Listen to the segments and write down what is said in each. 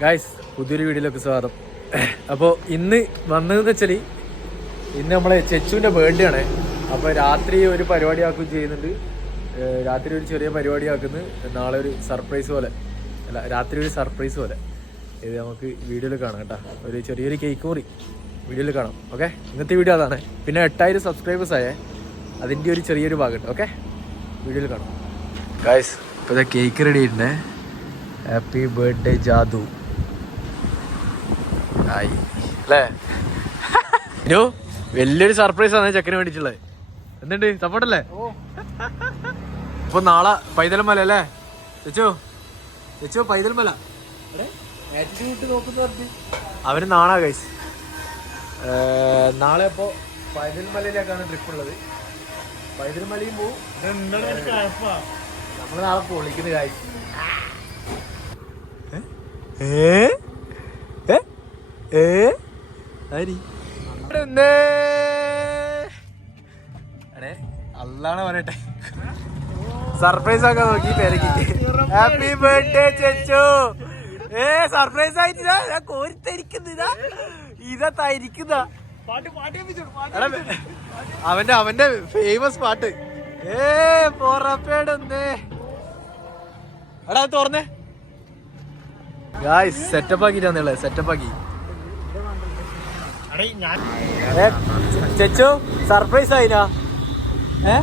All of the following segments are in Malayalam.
ഗായ്സ് പുതിയൊരു വീഡിയോയിലേക്ക് സ്വാഗതം. അപ്പോൾ ഇന്ന് വന്നതെന്ന് വെച്ചാൽ ഇന്ന് നമ്മളെ ചെച്ചുവിന്റെ ബർത്ത്ഡേ ആണ്. അപ്പോൾ രാത്രി ഒരു പരിപാടി ആക്കുകയും ചെയ്യുന്നുണ്ട്. രാത്രി ഒരു ചെറിയ പരിപാടി ആക്കുന്നു. നാളെ ഒരു സർപ്രൈസ് പോലെ. അല്ല രാത്രി ഒരു സർപ്രൈസ് പോലെ. ഇത് നമുക്ക് വീഡിയോയിൽ കാണാം കേട്ടോ. ഒരു ചെറിയൊരു കേക്ക് മുറി വീഡിയോയിൽ കാണാം. ഓക്കെ ഇന്നത്തെ വീഡിയോ അതാണ്. പിന്നെ എട്ടായിരം സബ്സ്ക്രൈബേഴ്സ് ആയേ. അതിന്റെ ഒരു ചെറിയൊരു ഭാഗമുണ്ട് ഓക്കെ വീഡിയോയിൽ കാണാം. ഗായ്സ് ഇപ്പോൾ കേക്ക് റെഡി ആയിട്ടുണ്ടേ ഹാപ്പി ബർത്ത്ഡേ ജാദു. ആയി. അല്ലേ? ഇനോ വലിയൊരു സർപ്രൈസ് ആണ് ചെക്കന് വേണ്ടിട്ടുള്ളത് എന്തുണ്ട്? സപ്പോർട്ടല്ലേ അപ്പൊ നാളെ പൈതൽമല അല്ലേ? ചേച്ചോ ചേച്ചോ പൈതൽമല? അവന് നാളെ കൈസ് നാളെ അപ്പോ പൈതൽമലയിലേക്കാണ് ട്രിപ്പ് ഉള്ളത്. പൈതൽമലയും പോവും. നമ്മൾ നാളെ പൊളിക്കുന്ന കാര്യം. ഏ? ഏ? ഏ? ആരി? അല്ലാണ് പറയട്ടെ. സർപ്രൈസ് ആക്കാൻ നോക്കി പേരക്ക്. ഹാപ്പി ബർത്ത്ഡേ ചെച്ചു. ഏ സർപ്രൈസ് ആയിട്ട് ഇതാ, ഞാൻ കോരിത്തരിക്കുന്ന ഇതാ. തരിക്കുന്ന അവന്റെ അവന്റെ ഫേമസ് പാട്ട്. ഏ പൊറപ്പേടൊന്നേ. എടാ തുറന്നേ. ഗായ്സ് സെറ്റപ്പ് ആക്കിട്ടാന്നുള്ളത് സെറ്റപ്പ് ആക്കി. ചെച്ചു സർപ്രൈസ് ആയിനാ? ഏ?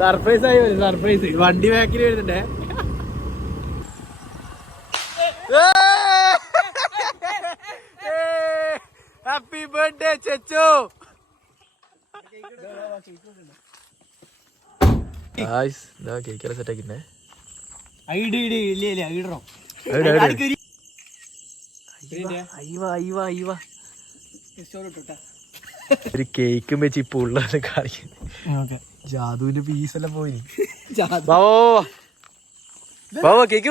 സർപ്രൈസ് ആയി സർപ്രൈസ് വണ്ടി ബാക്കിൽ വരുന്നുണ്ടേ. Happy birthday Chechu. കേക്കെല്ലാം സെറ്റ് ആക്കിണ്ടേ ഇല്ല അയ്യവ അയ്യവ ഒരു കേക്കും വെച്ച് ഇപ്പൊ ഉള്ളത് കാണിക്കുന്നത് ജാദുവിന്റെ പീസ് എല്ലാം പോയി? Cake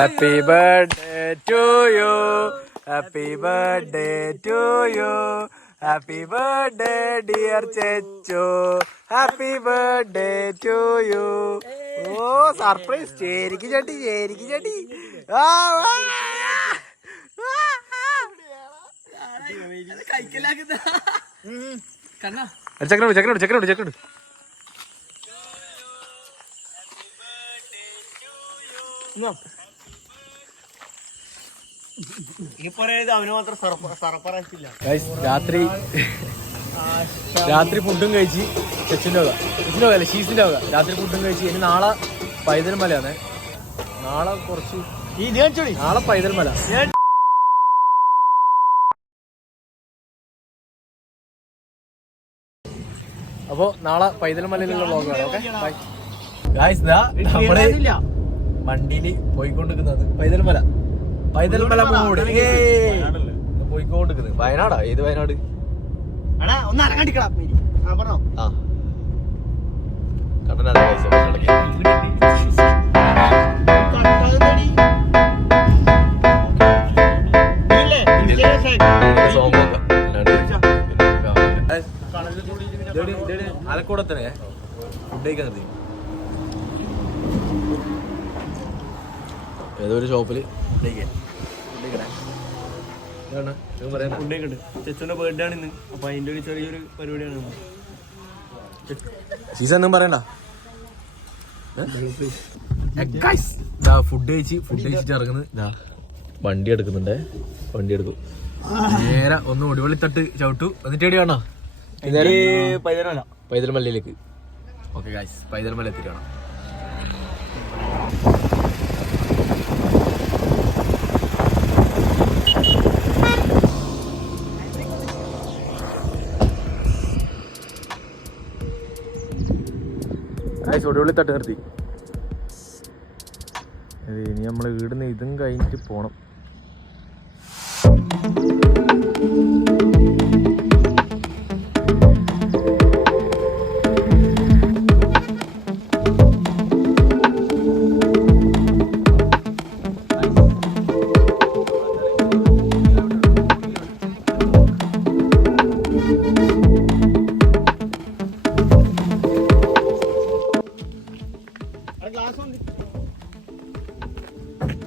happy birthday to you happy birthday to you happy birthday dear Chechu happy birthday to you oh surprise. ചേരിക്ക് ചേട്ടി ചേരിക്ക് ചേട്ടി. ചക്കനുണ്ട് അവന് മാത്രം സർപ്പറാക്കില്ല രാത്രി രാത്രി ഫുഡും കഴിച്ച് ചെച്ചിന്റെ വക. ചെച്ചിന്റെ വക അല്ല ഷീസിന്റെ വക. രാത്രി ഫുഡും കഴിച്ച് ഇനി നാളെ പൈതൽ മലയാണ്. നാളെ കുറച്ച് ഈ ഞാൻ ചോടി നാളെ പൈതൽ മല. അപ്പോ നാളെ പൈതൽ മലയിലുള്ള വ്ളോഗാണ് ഓക്കെ? ഗായ്സ് ദാ പോയിക്കൊണ്ടിരിക്കുന്നത് പൈതൽ മല. പൈതൽ മല മോഡ് പോയിക്കൊണ്ടിരിക്കുന്നത്. വയനാടാ. ഏത് വയനാട്? എടാ ഒന്ന് അരങ്ങാണ്ടിക്കടാ ആ പറഞ്ഞോ? ആലക്കോടത്തനെ ഫുഡ് കഴിക്കാൻ നിർത്തി. ഏതോ ഒരു ഷോപ്പിൽ ഫുഡ് കഴിക്കാൻ ബർത്ത്ഡേ ആണ് ഇന്ന്. അപ്പൊ അതിന്റെ ഒരു ചെറിയൊരു പരിപാടിയാണ് സീസൺ ഒന്നും പറയണ്ട. ഫുഡ് കഴിച്ച് ഫുഡ് കഴിച്ചിട്ട് ഇറങ്ങുന്നത് വണ്ടി എടുക്കുന്നുണ്ടേ. വണ്ടി എടുക്കും നേരെ ഒന്ന് ഒടിവള്ളി തട്ട് ചവിട്ടു. എന്നിട്ട് എവിടെ പൈതൽ മലയിലേക്ക് പൈതൽമലയിലേക്ക് ഓക്കെ ഗായ്സ് പൈതൽമല എത്തിയിട്ട് കാണാം ഗായ്സ് ഒടിവള്ളി തട്ട് നിർത്തി. ഇനി നമ്മൾ ഇവിടുന്ന് ഇതും കഴിഞ്ഞിട്ട് പോണം.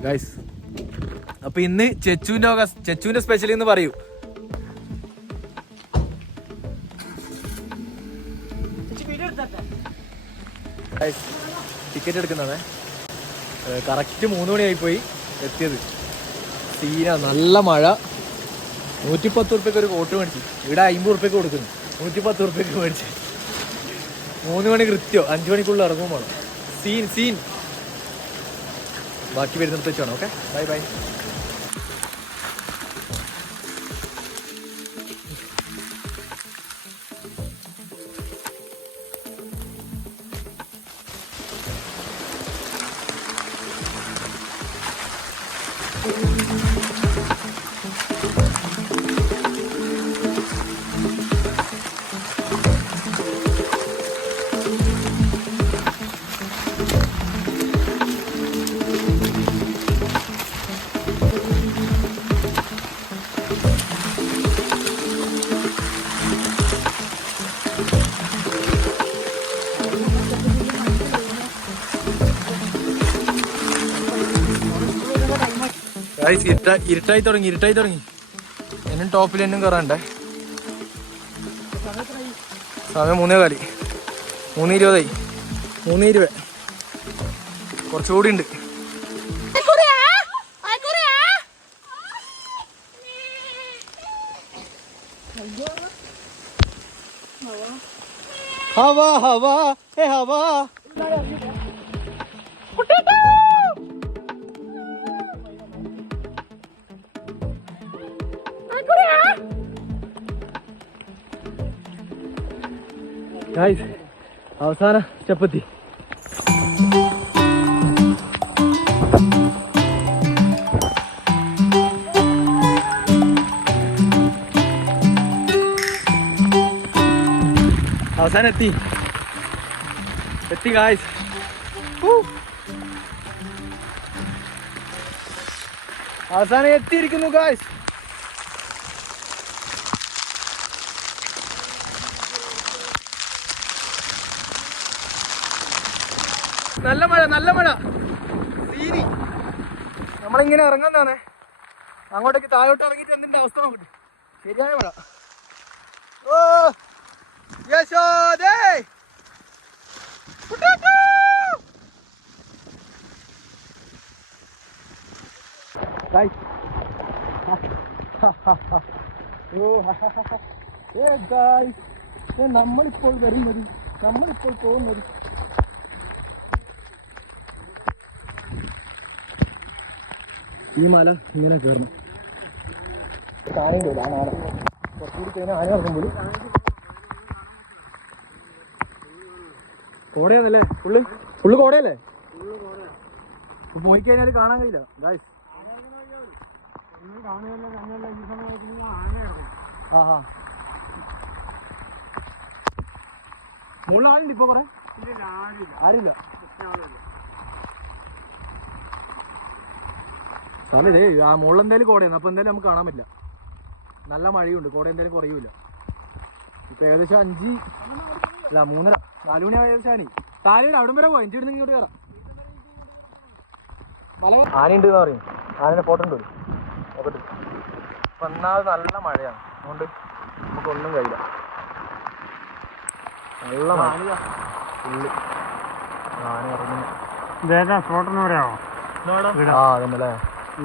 ഗൈസ് അപ്പൊ ഇന്ന് ചെച്ചുവിന്റെ ചെച്ചുവിന്റെ സ്പെഷ്യൽ എന്ന് പറയൂ. ടിക്കറ്റ് എടുക്കുന്നതാണേ കറക്റ്റ് മൂന്ന് മണിയായി പോയി എത്തിയത്. സീന നല്ല മഴ. നൂറ്റി പത്ത് ഉറുപ്പ്യക്ക് ഒരു കോട്ട് മേടിച്ചു. ഇവിടെ അമ്പത് ഉറുപ്പ്യക്ക് കൊടുക്കുന്നു. നൂറ്റി പത്ത് ഉറുപ്പ്യക്ക് മേടിച്ചു. മൂന്ന് മണി കൃത്യോ? അഞ്ചു മണിക്കുള്ളിൽ ഇറങ്ങുമ്പോൾ സീൻ സീൻ ബാക്കി വരുന്നിടത്ത് വെച്ചാണ് ഓക്കെ ബൈ ബൈ ഇരുട്ടായി തുടങ്ങി ഇരുട്ടായി തുടങ്ങി. എന്നും ടോപ്പിൽ എന്നും കയറാണ്ടേ സമയം മൂന്നേ കാലി. മൂന്ന് ഇരുപതായി. മൂന്ന് ഇരുപത്. കുറച്ചുകൂടി ഉണ്ട്. ഹവാ ഹവാ ഹവാ. ഗൈസ് അവസാന സ്റ്റെപ്പെത്തി അവസാനം എത്തി. എത്തി ഗായ്സ് അവസാനം എത്തിയിരിക്കുന്നു ഗായ്സ് നല്ല മഴ നല്ല മഴ. സീനി. നമ്മളിങ്ങനെ ഇറങ്ങുന്നതാണ്. അങ്ങോട്ടേക്ക് താഴോട്ട് ഇറങ്ങിയിട്ട് എന്തിന്റെ അവസ്ഥ നോക്കട്ടെ. ശരിയായ മഴ. ഓ യശോദേ. നമ്മളിപ്പോൾ വരുന്നത് നമ്മളിപ്പോൾ പോകുന്നത് ഈ മല ഇങ്ങനെ കയറണം കാണേണ്ടി ആന നാട കുറച്ചുകൂടി കഴിഞ്ഞാൽ ആന ഇറങ്ങുമ്പോൾ കോടയാണല്ലേ? Full full കോടയല്ലേ? പോയി കഴിഞ്ഞാൽ കാണാൻ കഴിയില്ല. ഗായ്സ് ആ ആ. മുകളിൽ ആരുണ്ട് ഇപ്പൊ കൊറേ? ആരില്ല സാറില്ലേ ആ മുകളിൽ എന്തായാലും കോടയാണ് അപ്പൊ എന്തായാലും നമുക്ക് കാണാൻ പറ്റില്ല. നല്ല മഴയുണ്ട്. കോട എന്തായാലും കുറയൂല ഇപ്പൊ ഏകദേശം അഞ്ച് അല്ല മൂന്നര നാലു മണി ഏകദേശം താഴെ അവിടം വരെ പോയി. എന്റെ ഇങ്ങോട്ട് കയറാം ആനയുണ്ട് എന്ന് പറയും. ആനയുടെ ഫോട്ടോ ഉണ്ട്. നോക്കട്ടെ ഇപ്പൊ ഒന്നാമത് നല്ല മഴയാണ്. അതുകൊണ്ട് നമുക്കൊന്നും കഴിയില്ല. നല്ല മഴ. ഫുള്ള് ആന ഇറങ്ങുന്നു. ഫോട്ടോ പറയാമോ? ആ അതല്ലേ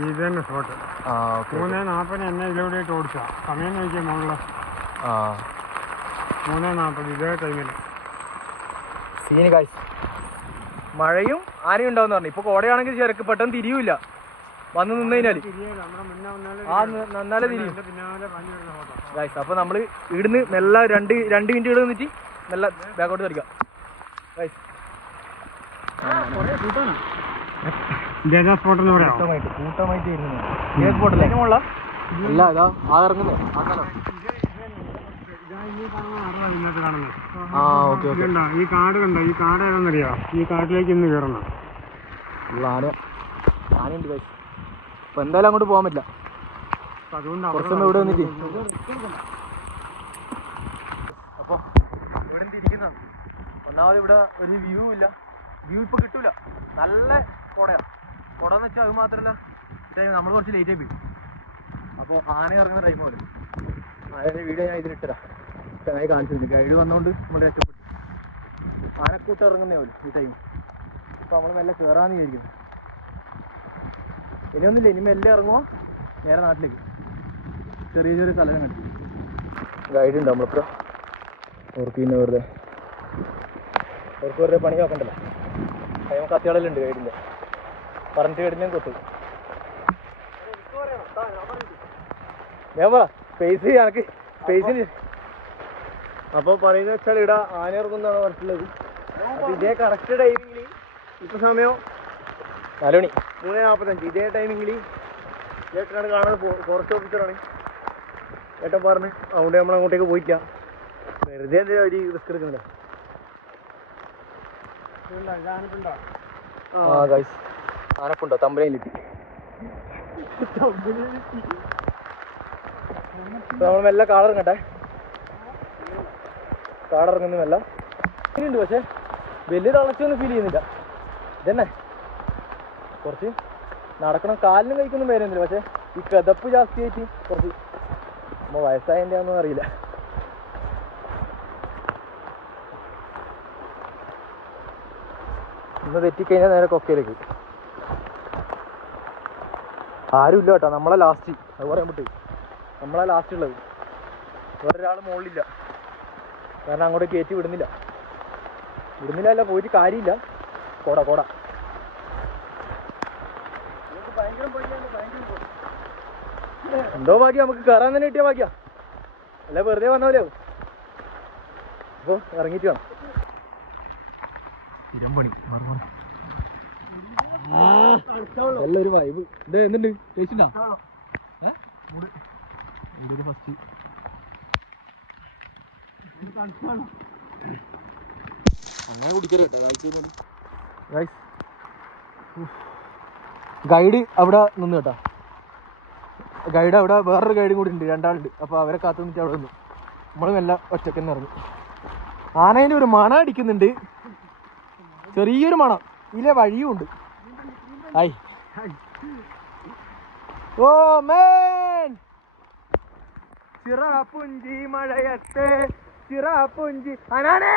ഇത് തന്നെ സ്പോട്ട് ആ ഓക്കെ മൂന്ന് നാൽപ്പതിന് എന്നെ ഇതിലൂടെയായിട്ട് ഓടിച്ച സമയം നോക്കിയാൽ മോളിലെ ആ. മൂന്ന് നാൽപ്പത് ഇതേ ടൈമിൽ സീന് കാശ് മഴയും ആനയും ഉണ്ടാവും പറഞ്ഞു. ഇപ്പൊ കോടയാണെങ്കിൽ ചെറുക്ക് പെട്ടെന്ന് തിരിയൂല വന്ന് നിന്ന് കഴിഞ്ഞാൽ നമ്മുടെ മുന്നേ വന്നാലും ആ ന- നന്നാലെ തിരിയും. ഗൈസ് അപ്പൊ നമ്മൾ ഇവിടുന്ന് മെല്ലെ രണ്ട് രണ്ട് മിനിറ്റ് ഇവിടെ നിന്നിട്ട് മെല്ലെ ബാക്കോട്ട് കളിക്കാം ഗൈസ് കൂട്ടമായിട്ട് കൂട്ടമായിട്ട് ഇരുന്നു. അല്ല? ഇതാ ആ ഇറങ്ങുന്നേ. ഈ കാണുന്ന അറുപത് ഇന്നത്തെ കാണുന്നത് ആ ഓക്കെ ഓക്കെ. ഇതുണ്ടോ? ഈ കാട് കണ്ടോ? ഈ കാട് ഏതാണെന്നറിയോ? ഈ കാട്ടിലേക്ക് ഇന്ന് കയറണം ആന. ആനയുണ്ട് അപ്പൊ എന്തായാലും അങ്ങോട്ട് പോകാൻ പറ്റില്ല. കുറച്ചൊന്നും ഇവിടെ വന്നിട്ട്. ഇവിടെ ഇരിക്കുന്ന ഒന്നാമത് ഇവിടെ ഒരു വ്യൂ ഇല്ല. വ്യൂ ഇപ്പൊ കിട്ടൂല. നല്ല കോടയാ. കുടന്ന് വെച്ചാൽ അത് മാത്രമല്ല ടൈം നമ്മൾ കുറച്ച് ലേറ്റ് ആയി പോയി. അപ്പോൾ ആന ഇറങ്ങുന്ന ടൈം പോലെ അതായത് വീഡിയോ ഞാൻ ഇതിലിട്ടാ ചങ്ങായി കാണിച്ചിട്ടുണ്ട് ഗൈഡ് വന്നുകൊണ്ട് നമ്മൾ രക്ഷപ്പെട്ടു. ആനക്കൂട്ടം ഇറങ്ങുന്നേ പോലെ ഈ ടൈം അപ്പോൾ നമ്മൾ മെല്ലെ കേറാന്ന് വിചാരിക്കുന്നു. ഇനിയൊന്നുമില്ല ഇനി മെല്ലെ ഇറങ്ങുമോ നേരെ നാട്ടിലേക്ക്. ചെറിയ ചെറിയ സ്ഥലം കണ്ടു ഗൈഡ് ഉണ്ട് നമ്മളിപ്പോ അവർക്ക് പിന്നെ വെറുതെ അവർക്ക് വെറുതെ പണി നോക്കണ്ടല്ലോ. കത്തിയാളല്ലേ ഉണ്ട് ഗൈഡിന്റെ പറഞ്ഞിട്ട് ഗൈഡിനെ കൊത്തു. ഞാൻ പറ സ്പേസ് എനക്ക് സ്പേസിന് അപ്പോൾ പറയുന്ന വെച്ചാൽ ഇവിടെ ആന ഇറങ്ങുന്നതാണ് പറഞ്ഞിട്ടുള്ളത്. ഇതേ കറക്റ്റ് ടൈമിങ്ങിൽ ഇപ്പൊ സമയം നാല് മണി. മൂന്ന് നാൽപ്പത്തഞ്ച് ഇതേ ടൈമിങ്ങിൽ ചേട്ടനാണ് കാണുന്നത് ഫോറസ്റ്റ് ഓഫീസറാണ് ചേട്ടൻ പറഞ്ഞ് അതുകൊണ്ട് നമ്മൾ അങ്ങോട്ടേക്ക് പോയിക്കാം വെറുതെ എന്തെങ്കിലും ഒരു റിസ്ക് എടുക്കുന്നില്ല ആ ഗൈസ് ആനപ്പുണ്ടോ? തമ്പനയിലിട്ട് നമ്മൾ മെല്ലെ കാടിറങ്ങട്ടെ കാടിറങ്ങുന്നു മെല്ല. ഉണ്ട് പക്ഷെ വലിയ തളച്ചൊന്നും ഫീൽ ചെയ്യുന്നില്ല. ഇതന്നെ. കുറച്ച് നടക്കണം. കാലിനും കഴിക്കൊന്നും വരുന്നില്ല പക്ഷെ ഈ കഥപ്പ് ജാസ്തി ആയിട്ട് കുറച്ച് നമ്മ വയസ്സായതിന്റെ ഒന്നും അറിയില്ല. ഇന്ന് തെറ്റിക്കഴിഞ്ഞാൽ നേരെ കൊക്കയിലേക്ക്. ആരുമില്ല കേട്ടോ. നമ്മളെ ലാസ്റ്റ് അത് പറയാൻ പറ്റും നമ്മളെ ലാസ്റ്റ് ഉള്ളത്. വേറൊരാൾ മുകളിലില്ല കാരണം അങ്ങോട്ട് കയറ്റി വിടുന്നില്ല. വിടുന്നില്ല അല്ല പോയിട്ട് കാര്യമില്ല. കോട കോട എന്തോ ഭാഗ്യം നമുക്ക് കയറാൻ തന്നെ കിട്ടിയ ഭാഗ്യ. അല്ല വെറുതെ വന്ന പോലെ അപ്പൊ ഇറങ്ങിയിട്ട് വേണം. നല്ലൊരു വൈബ് ഇത് എന്തുണ്ട്? ടേസ്റ്റിനാ ഫസ്റ്റ് അങ്ങനെ കുടിക്കരുത് ഗൈഡ് അവിടെ നിന്ന് കേട്ടാ. ഗൈഡ് അവിടെ വേറൊരു ഗൈഡും കൂടി ഉണ്ട്. രണ്ടാളുണ്ട്. അപ്പോൾ അവരെ കാത്തു നിന്നിട്ട് അവിടെ നിന്നു. നമ്മളും എല്ലാം ഒറ്റക്കെ നിറഞ്ഞു ഇറങ്ങി. ആനേന്റെ ഒരു മണ അടിക്കുന്നുണ്ട്. ചെറിയൊരു മണം. ഇതിലെ വഴിയും ഉണ്ട് ഹായ് ഓ മേൻ ചിറാപ്പുഞ്ചി മഴയത്തെ ചിറാപ്പുഞ്ചി അനാനെ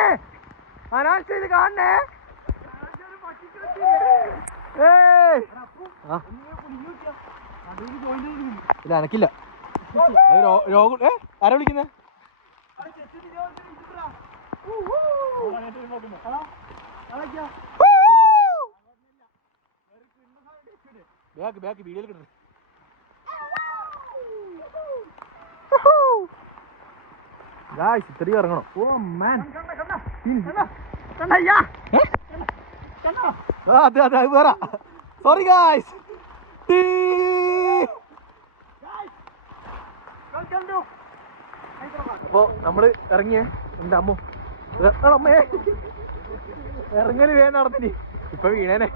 അനാൻസ് ഇത് കാണണേ? ഏയ്. ആ. ഇല്ല രോ- രോഗം ഏ ആരാ വിളിക്കുന്നേ? ബാക്ക് ബാക്ക് വീഡിയോയിൽ കിട്ടുന്നത് ഗായ്സ് ഇത്രയും ഇറങ്ങണം. ഓ മാൻ അതെ അതെ അത് വേറെ. സോറി ഗായ്സ് അപ്പോ നമ്മൾ ഇറങ്ങിയേ. എന്റെ അമ്മ. അമ്മേ. ഇറങ്ങൽ വേ നടന്നിനി. ഇപ്പൊ വീണേനെ.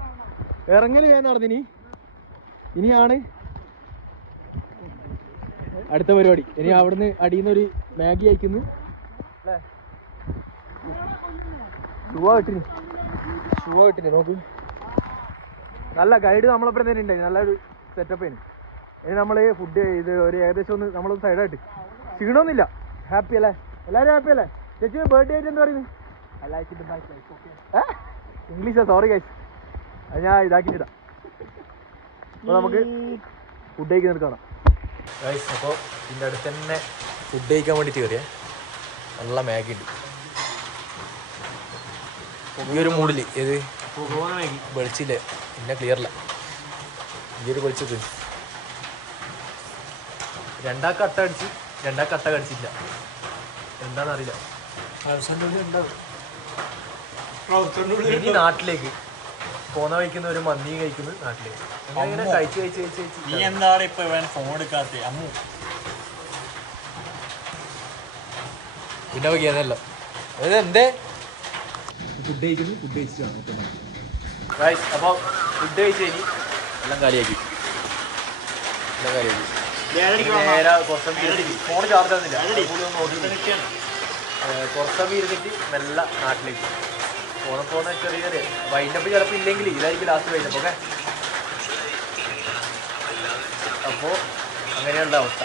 ഇറങ്ങൽ വേ നടന്നിനി. ഇനിയാണ് അടുത്ത പരിപാടി. ഇനി അവിടുന്ന് അടിയുന്ന ഒരു മാഗി അയക്കുന്നു. കിട്ടിനി കിട്ടിനി നോക്ക്. നല്ല ഗൈഡ് നമ്മളപ്പുറം തന്നെ ഉണ്ടായി നല്ലൊരു സെറ്റപ്പ് ആയിരുന്നു ഇനി നമ്മൾ ഫുഡ് ഇത് ഒരു ഏകദേശം ഒന്ന് നമ്മൾ സൈഡായിട്ട് ക്ഷീണമൊന്നുമില്ല ഹാപ്പി അല്ലേ? എല്ലാവരും ഹാപ്പി അല്ലേ? ചേച്ചി ബർത്ത്ഡേ ആയിട്ട് എന്താ പറയുന്നത്? ഇംഗ്ലീഷാ സോറി ഗൈസ് അത് ഞാൻ ഇതാക്കിയിട്ടാ അപ്പോൾ നമുക്ക് ഫുഡ് കഴിക്കുന്നത് കാണാം. ഗൈസ് അപ്പോൾ ഇതിന്റെ അടുത്ത് തന്നെ ഫുഡ് കഴിക്കാൻ വേണ്ടിയിട്ട് കയറിയേ നല്ല മാഗി ഉണ്ട് ഈ ഒരു മൂഡിൽ ഏത്? വെളിച്ചില്ലേ പിന്നെ ക്ലിയർ അല്ല ഈ ഒരു വെളിച്ചത്ത്. രണ്ടാ കട്ട അടിച്ച് രണ്ടാ കട്ട കടിച്ചില്ല. എന്താണെന്നറിയില്ല ഇനി നാട്ടിലേക്ക് പോന്ന കഴിക്കുന്ന ഒരു മന്തി കഴിക്കുന്നത് നാട്ടിലേക്ക് അങ്ങനെ കഴിച്ച് കഴിച്ച് കഴിച്ച് നീ കഴിച്ച്. എന്താണ് ഇപ്പൊ ഇവൻ ഫോൺ എടുക്കാത്ത? അമ്മു. പിന്നെ വയ്ക്കാന്നല്ല എന്തേ? ഫുഡ് കഴിക്കുന്നു ഫുഡ് കഴിച്ചിട്ടാണ് അപ്പോൾ ഫുഡ് കഴിച്ച് കഴിഞ്ഞ് എല്ലാം കാലിയാക്കി എല്ലാം കാലിയാക്കി നേരെ കുറച്ച് ഫോൺ ചാർജ് ആകുന്നില്ല നോക്കി സമയം ഇരുന്നിട്ട് മെല്ലെ നാട്ടിലേക്ക്. പോണെ പോണ ചെറിയ ചെറിയ വൈൻഡപ്പ് ചിലപ്പോൾ ഇല്ലെങ്കിൽ ഇതായിരിക്കും ലാസ്റ്റ് വൈൻഡപ്പ് ഒക്കെ അപ്പോൾ അങ്ങനെയുള്ള അവസ്ഥ.